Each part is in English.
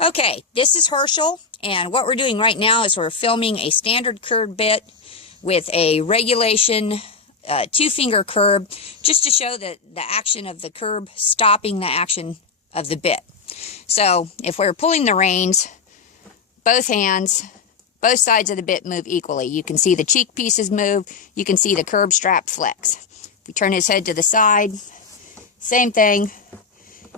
Okay, this is Herschel, and what we're doing right now is we're filming a standard curb bit with a regulation two-finger curb, just to show the action of the curb stopping the action of the bit. So if we're pulling the reins, both hands, both sides of the bit move equally. You can see the cheek pieces move, you can see the curb strap flex. If we turn his head to the side, same thing.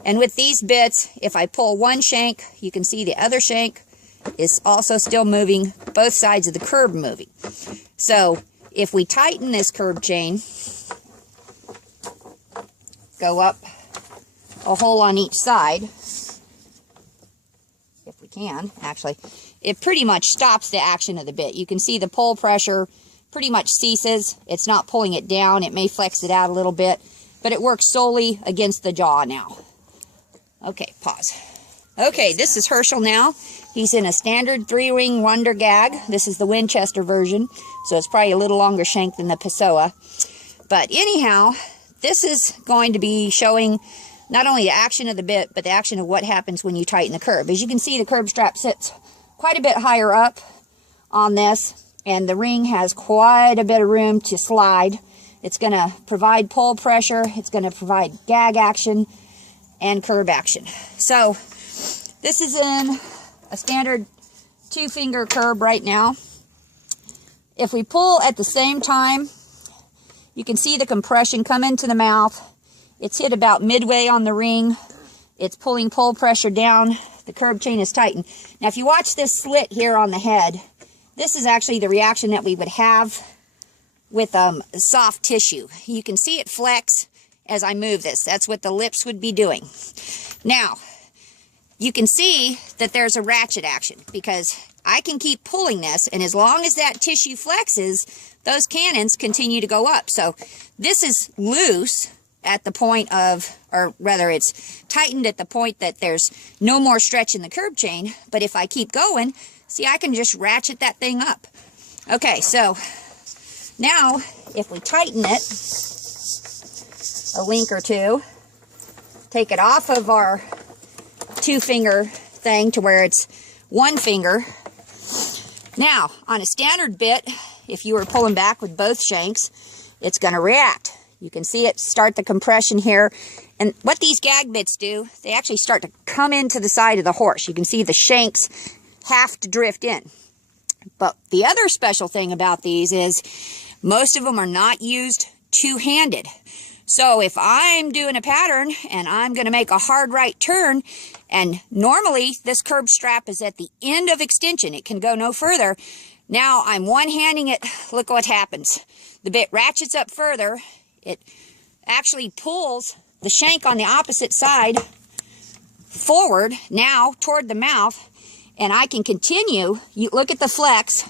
And with these bits, if I pull one shank, you can see the other shank is also still moving, both sides of the curb moving. So if we tighten this curb chain, go up a hole on each side, if we can, actually, it pretty much stops the action of the bit. You can see the pull pressure pretty much ceases. It's not pulling it down. It may flex it out a little bit, but it works solely against the jaw now. Okay, pause. Okay, this is Herschel now. He's in a standard 3-ring Wonder gag. This is the Winchester version, so it's probably a little longer shank than the Pessoa. But anyhow, this is going to be showing not only the action of the bit, but the action of what happens when you tighten the curb. As you can see, the curb strap sits quite a bit higher up on this, and the ring has quite a bit of room to slide. It's going to provide pull pressure, it's going to provide gag action, and curb action. So this is in a standard 2-finger curb right now. If we pull at the same time, you can see the compression come into the mouth. It's hit about midway on the ring. It's pulling pull pressure down. The curb chain is tightened. Now if you watch this slit here on the head, this is actually the reaction that we would have with soft tissue. You can see it flex as I move this. That's what the lips would be doing. Now, you can see that there's a ratchet action because I can keep pulling this, and as long as that tissue flexes, those cannons continue to go up. So this is loose at the point of, or rather it's tightened at the point that there's no more stretch in the curb chain, but if I keep going, see, I can just ratchet that thing up. Okay, so now if we tighten it a link or two, take it off of our 2-finger thing to where it's 1 finger. Now, on a standard bit, if you were pulling back with both shanks, it's going to react. You can see it start the compression here. And what these gag bits do, they actually start to come into the side of the horse. You can see the shanks have to drift in. But the other special thing about these is most of them are not used two-handed. So if I'm doing a pattern and I'm going to make a hard right turn, and normally this curb strap is at the end of extension, it can go no further. Now I'm one-handing it, look what happens. The bit ratchets up further, it actually pulls the shank on the opposite side forward, now toward the mouth, and I can continue. You look at the flex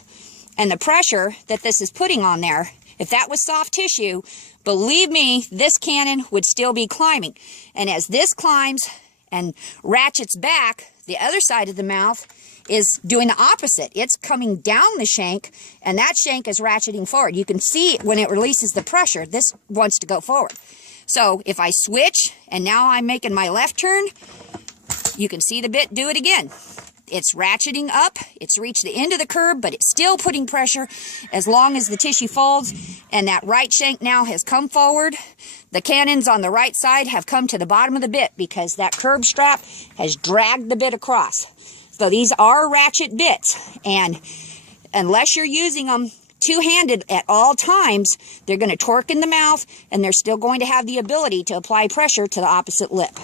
and the pressure that this is putting on there. If that was soft tissue, believe me, this cannon would still be climbing. And as this climbs and ratchets back, the other side of the mouth is doing the opposite. It's coming down the shank, and that shank is ratcheting forward. You can see when it releases the pressure, this wants to go forward. So if I switch, and now I'm making my left turn, you can see the bit do it again. It's ratcheting up, it's reached the end of the curb, but it's still putting pressure as long as the tissue folds, and that right shank now has come forward. The cannons on the right side have come to the bottom of the bit because that curb strap has dragged the bit across. So these are ratchet bits, and unless you're using them two-handed at all times, they're going to torque in the mouth, and they're still going to have the ability to apply pressure to the opposite lip.